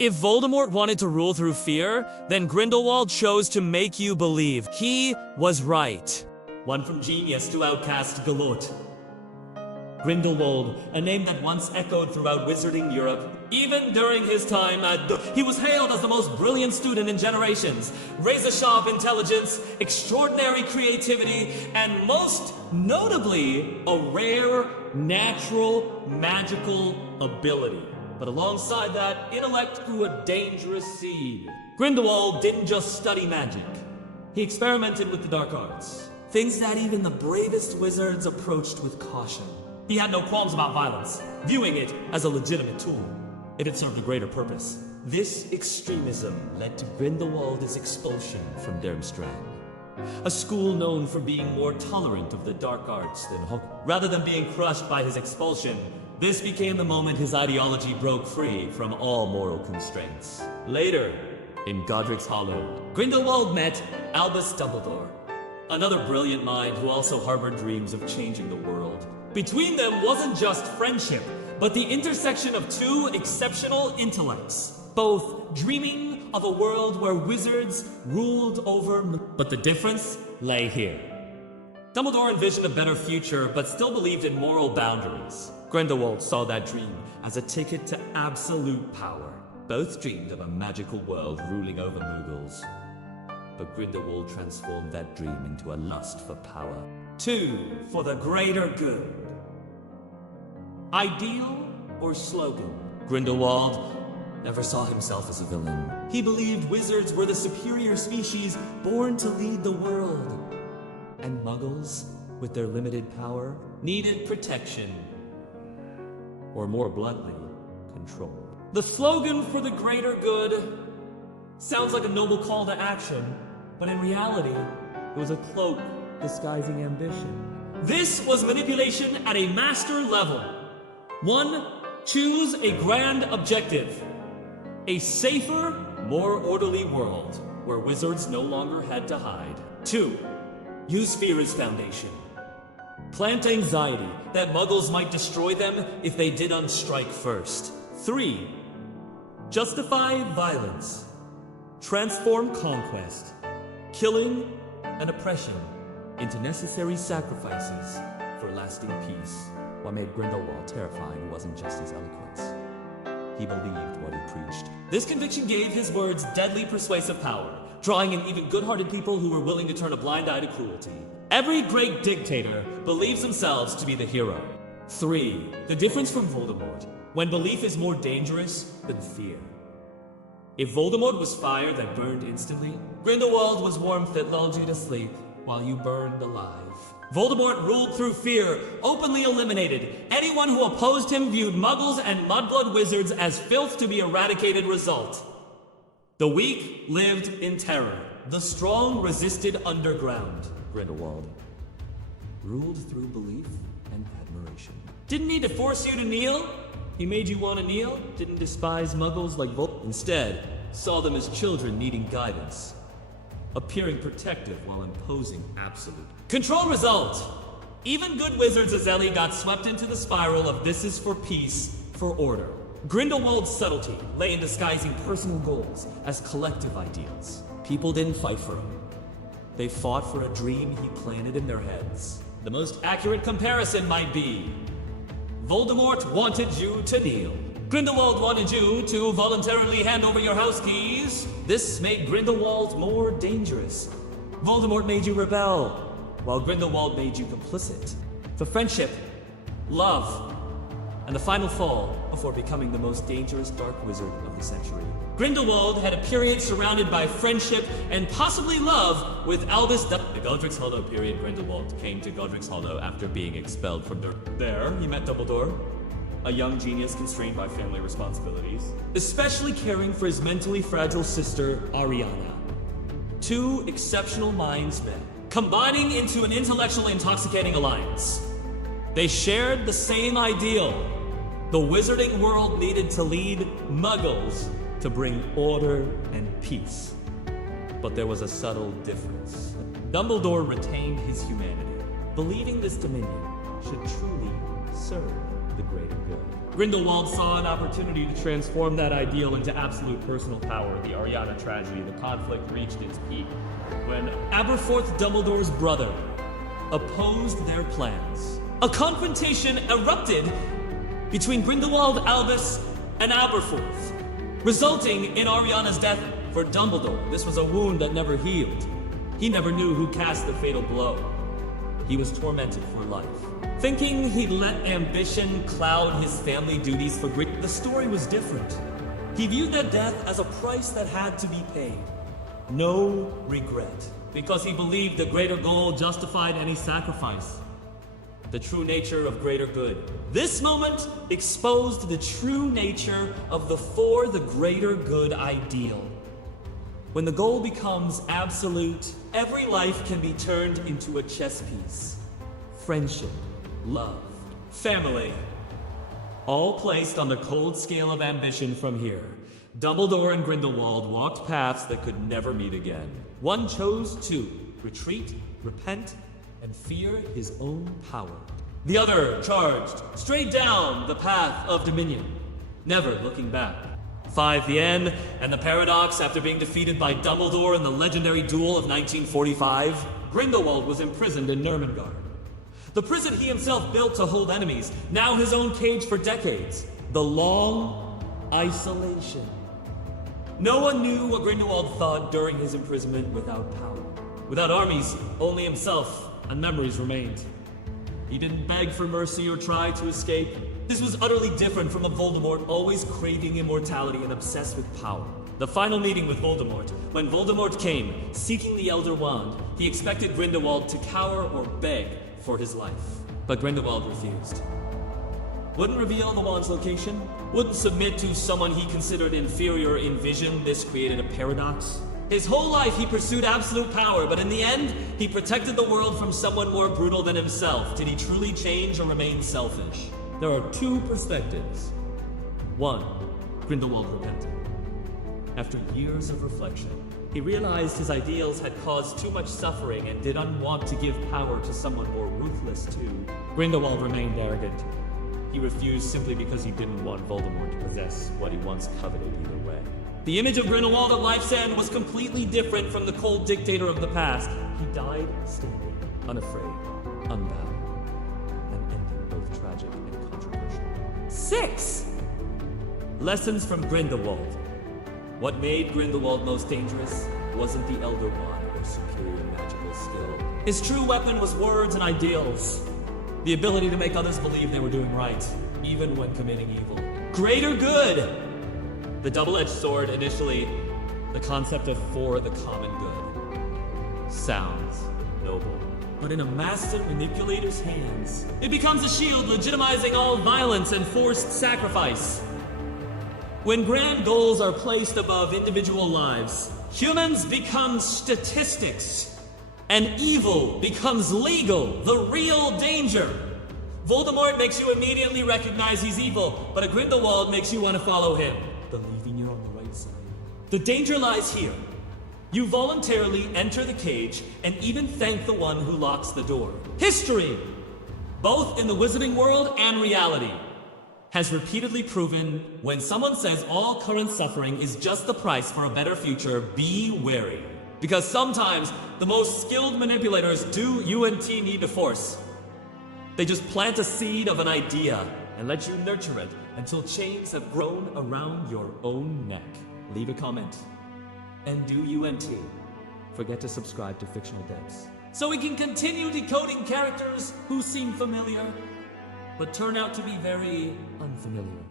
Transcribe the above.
If Voldemort wanted to rule through fear, then Grindelwald chose to make you believe. He was right. One from genius to outcast Galort. Grindelwald, a name that once echoed throughout wizarding Europe. Even during his time he was hailed as the most brilliant student in generations. Razor-sharp intelligence, extraordinary creativity, and most notably, a rare, natural, magical ability. But alongside that, intellect grew a dangerous seed. Grindelwald didn't just study magic. He experimented with the dark arts. Things that even the bravest wizards approached with caution. He had no qualms about violence, viewing it as a legitimate tool, if it served a greater purpose. This extremism led to Grindelwald's expulsion from Durmstrang, a school known for being more tolerant of the dark arts than Hogwarts. Rather than being crushed by his expulsion, this became the moment his ideology broke free from all moral constraints. Later, in Godric's Hollow, Grindelwald met Albus Dumbledore, another brilliant mind who also harbored dreams of changing the world. Between them wasn't just friendship, but the intersection of two exceptional intellects, both dreaming of a world where wizards ruled over. But the difference lay here. Dumbledore envisioned a better future, but still believed in moral boundaries. Grindelwald saw that dream as a ticket to absolute power. Both dreamed of a magical world ruling over Muggles. But Grindelwald transformed that dream into a lust for power. Two, for the greater good. Ideal or slogan? Grindelwald never saw himself as a villain. He believed wizards were the superior species born to lead the world. And Muggles, with their limited power, needed protection. Or more bluntly, control. The slogan for the greater good sounds like a noble call to action, but in reality, it was a cloak disguising ambition. This was manipulation at a master level. 1. Choose a grand objective. A safer, more orderly world where wizards no longer had to hide. 2. Use fear as foundation. Plant anxiety that Muggles might destroy them if they didn't strike first. 3. Justify violence. Transform conquest, killing, and oppression into necessary sacrifices for lasting peace. What made Grindelwald terrifying wasn't just his eloquence. He believed what he preached. This conviction gave his words deadly persuasive power, drawing in even good-hearted people who were willing to turn a blind eye to cruelty. Every great dictator believes themselves to be the hero. 3. The difference from Voldemort, when belief is more dangerous than fear. If Voldemort was fire that burned instantly, Grindelwald was warmth that lulled you to sleep while you burned alive. Voldemort ruled through fear, openly eliminated. Anyone who opposed him viewed Muggles and mudblood wizards as filth to be eradicated. Result. The weak lived in terror. The strong resisted underground. Grindelwald ruled through belief and admiration. Didn't need to force you to kneel. He made you want to kneel. Didn't despise Muggles like Voldemort. Instead, saw them as children needing guidance, appearing protective while imposing absolute control. Result. Even good wizards as Ellie got swept into the spiral of this is for peace, for order. Grindelwald's subtlety lay in disguising personal goals as collective ideals. People didn't fight for him. They fought for a dream he planted in their heads. The most accurate comparison might be, Voldemort wanted you to kneel. Grindelwald wanted you to voluntarily hand over your house keys. This made Grindelwald more dangerous. Voldemort made you rebel, while Grindelwald made you complicit. For friendship, love, and the final fall before becoming the most dangerous dark wizard of the century. Grindelwald had a period surrounded by friendship and possibly love with Albus the Godric's Hollow period. Grindelwald came to Godric's Hollow after being expelled from There, he met Dumbledore, a young genius constrained by family responsibilities, especially caring for his mentally fragile sister, Ariana. Two exceptional minds met, combining into an intellectually intoxicating alliance. They shared the same ideal. The wizarding world needed to lead Muggles to bring order and peace. But there was a subtle difference. Dumbledore retained his humanity, believing this dominion should truly serve the greater good. Grindelwald saw an opportunity to transform that ideal into absolute personal power. The Ariana tragedy, the conflict reached its peak when Aberforth Dumbledore's brother opposed their plans. A confrontation erupted between Grindelwald, Albus, and Aberforth, resulting in Ariana's death for Dumbledore. This was a wound that never healed. He never knew who cast the fatal blow. He was tormented for life. Thinking he'd let ambition cloud his family duties for Grindelwald, the story was different. He viewed that death as a price that had to be paid. No regret, because he believed the greater goal justified any sacrifice. The true nature of greater good. This moment exposed the true nature of the for the greater good ideal. When the goal becomes absolute, every life can be turned into a chess piece. Friendship, love, family, all placed on the cold scale of ambition from here. Dumbledore and Grindelwald walked paths that could never meet again. One chose to retreat, repent, and fear his own power. The other charged straight down the path of dominion, never looking back. 5. The end, and the paradox. After being defeated by Dumbledore in the legendary duel of 1945, Grindelwald was imprisoned in Nurmengard. The prison he himself built to hold enemies, now his own cage for decades. The long isolation. No one knew what Grindelwald thought during his imprisonment without power. Without armies, only himself and memories remained. He didn't beg for mercy or try to escape. This was utterly different from a Voldemort always craving immortality and obsessed with power. The final meeting with Voldemort. When Voldemort came, seeking the Elder Wand, he expected Grindelwald to cower or beg for his life. But Grindelwald refused. Wouldn't reveal the wand's location, wouldn't submit to someone he considered inferior in vision. This created a paradox. His whole life he pursued absolute power, but in the end, he protected the world from someone more brutal than himself. Did he truly change or remain selfish? There are two perspectives. 1. Grindelwald repented. After years of reflection, he realized his ideals had caused too much suffering and didn't want to give power to someone more ruthless too. Grindelwald remained arrogant. He refused simply because he didn't want Voldemort to possess what he once coveted either way. The image of Grindelwald at life's end was completely different from the cold dictator of the past. He died standing, unafraid, unbound, an ending both tragic and controversial. 6. Lessons from Grindelwald. What made Grindelwald most dangerous wasn't the Elder Wand or superior magical skill. His true weapon was words and ideals. The ability to make others believe they were doing right, even when committing evil. Greater good! The double-edged sword, initially, the concept of for the common good. Sounds noble. But in a master manipulator's hands, it becomes a shield legitimizing all violence and forced sacrifice. When grand goals are placed above individual lives, humans become statistics, and evil becomes legal, the real danger. Voldemort makes you immediately recognize he's evil, but a Grindelwald makes you want to follow him, believing you're on the right side. The danger lies here. You voluntarily enter the cage and even thank the one who locks the door. History, both in the wizarding world and reality, has repeatedly proven when someone says all current suffering is just the price for a better future, be wary. Because sometimes the most skilled manipulators do UNT need to force. They just plant a seed of an idea and let you nurture it until chains have grown around your own neck. Leave a comment. And do UNT. Forget to subscribe to Fictional Depths, so we can continue decoding characters who seem familiar, but turn out to be very unfamiliar.